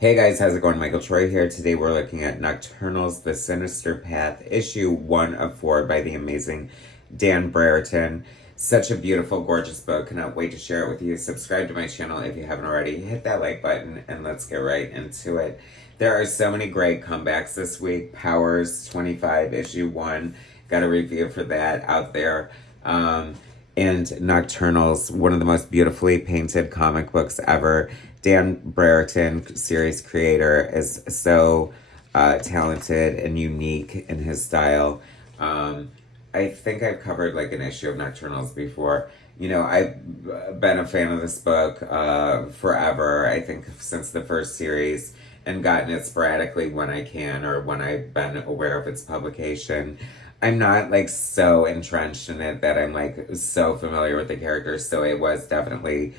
Hey guys, how's it going? Michael Troy here. Today we're looking at Nocturnals, The Sinister Path, issue 1 of 4 by the amazing Dan Brereton. Such a beautiful, gorgeous book. Cannot wait to share it with you. Subscribe to my channel if you haven't already. Hit that like button and let's get right into it. There are so many great comebacks this week. Powers 25, issue 1. Got a review for that out there. And Nocturnals, one of the most beautifully painted comic books ever. Dan Brereton, series creator, is so talented and unique in his style. I think I've covered like an issue of Nocturnals before. You know, I've been a fan of this book forever, I think since the first series, and gotten it sporadically when I can or when I've been aware of its publication. I'm not like so entrenched in it that I'm like so familiar with the characters, so it was definitely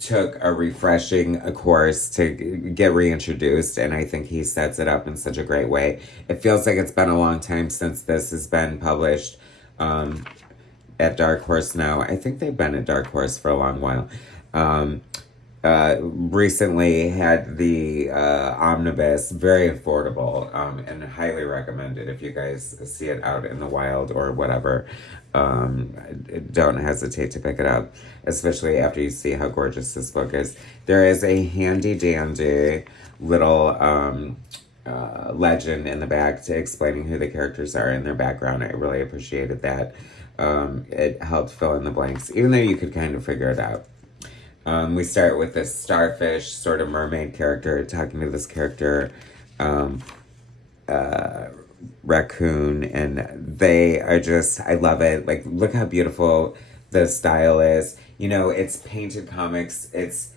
took a refreshing course to get reintroduced, and I think he sets it up in such a great way. It feels like it's been a long time since this has been published at Dark Horse now. I think they've been at Dark Horse for a long while. Recently had the omnibus, very affordable, and highly recommended if you guys see it out in the wild or whatever. Don't hesitate to pick it up, especially after you see how gorgeous this book is. There is a handy dandy little legend in the back to explaining who the characters are and their background. I really appreciated that. It helped fill in the blanks, even though you could kind of figure it out. We start with this starfish, sort of mermaid character, talking to this character, raccoon, and they are just, I love it. Like, look how beautiful the style is. You know, it's painted comics. It's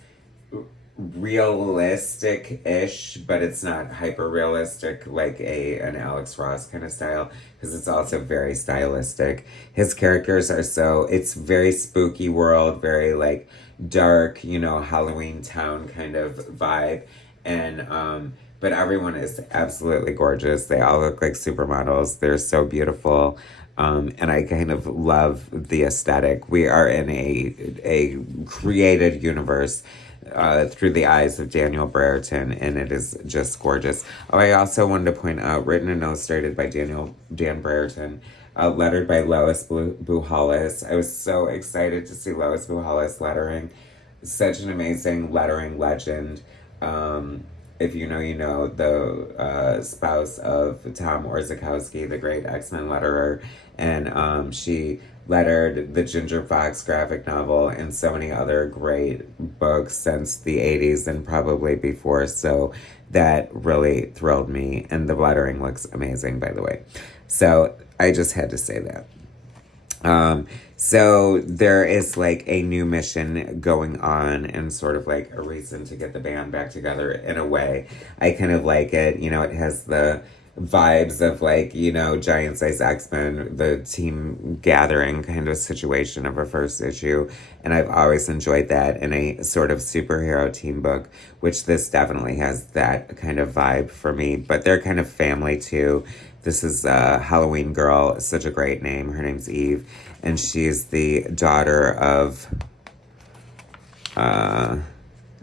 realistic-ish, but it's not hyper-realistic like an Alex Ross kind of style, because it's also very stylistic. His characters are so, it's very spooky world, very like dark, you know, Halloween town kind of vibe. And but everyone is absolutely gorgeous. They all look like supermodels. They're so beautiful. And I kind of love the aesthetic. We are in a created universe through the eyes of Daniel Brereton, and it is just gorgeous. Oh, I also wanted to point out, written and illustrated by Dan Brereton, lettered by Lois Buhalis. I was so excited to see Lois Buhalis lettering. Such an amazing lettering legend. If you know, you know, the spouse of Tom Orzechowski, the great X-Men letterer. And she lettered the Ginger Fox graphic novel and so many other great books since the 80s and probably before. So that really thrilled me. And the lettering looks amazing, by the way. So I just had to say that. So there is like a new mission going on and sort of like a reason to get the band back together in a way. I kind of like it. You know, it has the vibes of like, you know, Giant Size X-Men, the team gathering kind of situation of a first issue. And I've always enjoyed that in a sort of superhero team book, which this definitely has that kind of vibe for me. But they're kind of family too. This is Halloween Girl, such a great name. Her name's Eve, and she's the daughter of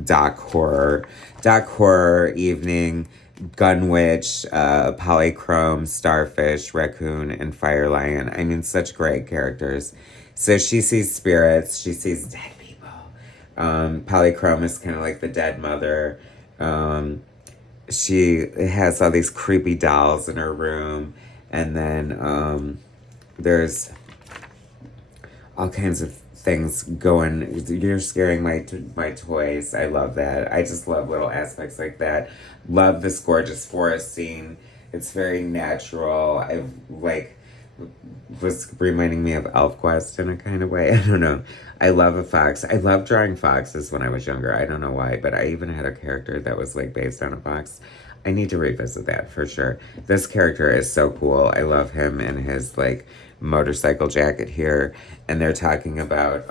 Doc Horror. Doc Horror, Evening, Gunwitch, Polychrome, Starfish, Raccoon, and Fire Lion. I mean, such great characters. So she sees spirits, she sees dead people. Polychrome is kind of like the dead mother. She has all these creepy dolls in her room, and then there's all kinds of things going. You're scaring my toys. I love that. I just love little aspects like that. Love this gorgeous forest scene. It's very natural. I like was reminding me of ElfQuest in a kind of way. I don't know. I love a fox. I loved drawing foxes when I was younger. I don't know why, but I even had a character that was like based on a fox. I need to revisit that for sure. This character is so cool. I love him and his like motorcycle jacket here. And they're talking about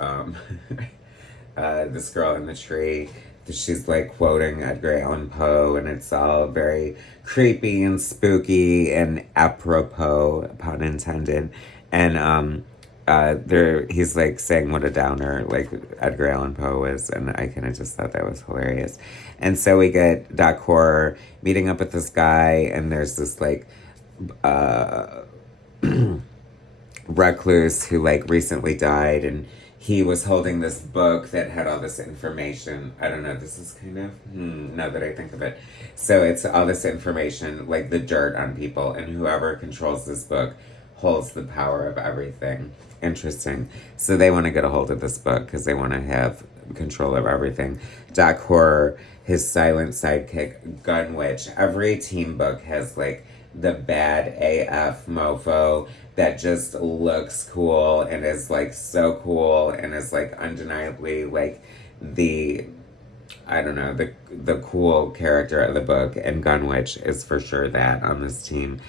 this girl in the tree. She's like quoting Edgar Allan Poe, and it's all very creepy and spooky and apropos, pun intended. And he's like saying what a downer like Edgar Allan Poe is, and I kind of just thought that was hilarious. And so we get Doc Horror meeting up with this guy, and there's this like uh recluse who like recently died, and he was holding this book that had all this information. I don't know, this is kind of now that I think of it. So it's all this information, like the dirt on people, and whoever controls this book holds the power of everything. Interesting. So they want to get a hold of this book because they want to have control of everything. Doc Horror, his silent sidekick, Gun Witch. Every team book has like the bad AF mofo that just looks cool and is like so cool and is like undeniably like the I don't know, the cool character of the book, and Gun Witch is for sure that on this team.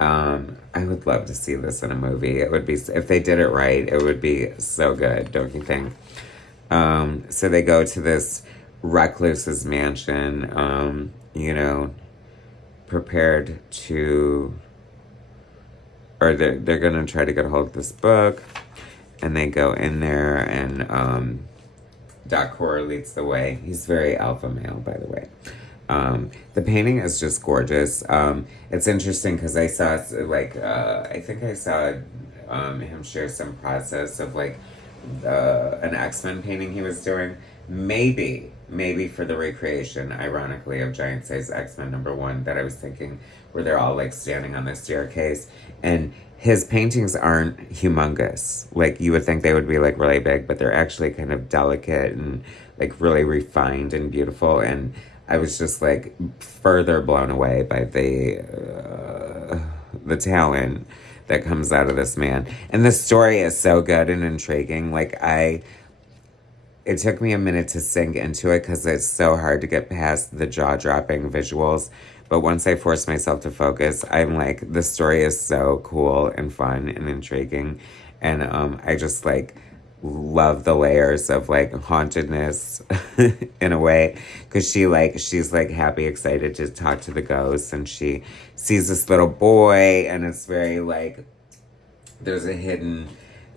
I would love to see this in a movie. It would be, if they did it right, it would be so good, don't you think? So they go to this recluse's mansion, you know, prepared to, or they're gonna try to get a hold of this book, and they go in there, and Doc Horror leads the way. He's very alpha male, by the way. The painting is just gorgeous. It's interesting because I saw, like, I think I saw him share some process of, like, an X-Men painting he was doing. Maybe for the recreation, ironically, of Giant Size X-Men #1 that I was thinking, where they're all, like, standing on the staircase. And his paintings aren't humongous. Like, you would think they would be, like, really big, but they're actually kind of delicate and, like, really refined and beautiful. And I was just like further blown away by the talent that comes out of this man. And the story is so good and intriguing. Like it took me a minute to sink into it because it's so hard to get past the jaw-dropping visuals. But once I force myself to focus, I'm like, the story is so cool and fun and intriguing. And I just like love the layers of like hauntedness in a way, because she's like happy, excited to talk to the ghosts, and she sees this little boy, and it's very like there's a hidden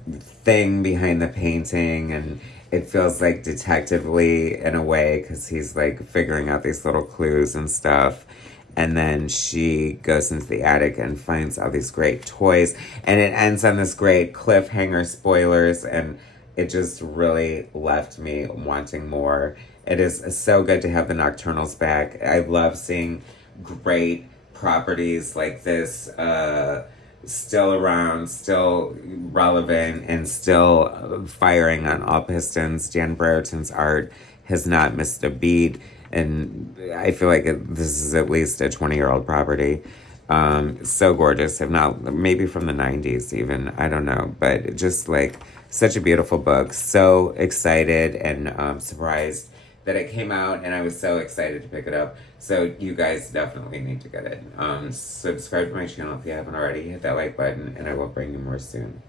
thing behind the painting, and it feels like detectively in a way because he's like figuring out these little clues and stuff. And then she goes into the attic and finds all these great toys, and it ends on this great cliffhanger, spoilers, and it just really left me wanting more. It is so good to have the Nocturnals back. I love seeing great properties like this still around, still relevant, and still firing on all pistons. Dan Brereton's art has not missed a beat, and I feel like this is at least a 20-year-old property. So gorgeous, if not maybe from the 90s even, I don't know, but just like such a beautiful book. So excited and surprised that it came out, and I was so excited to pick it up. So you guys definitely need to get it. Subscribe to my channel if you haven't already. Hit that like button, and I will bring you more soon.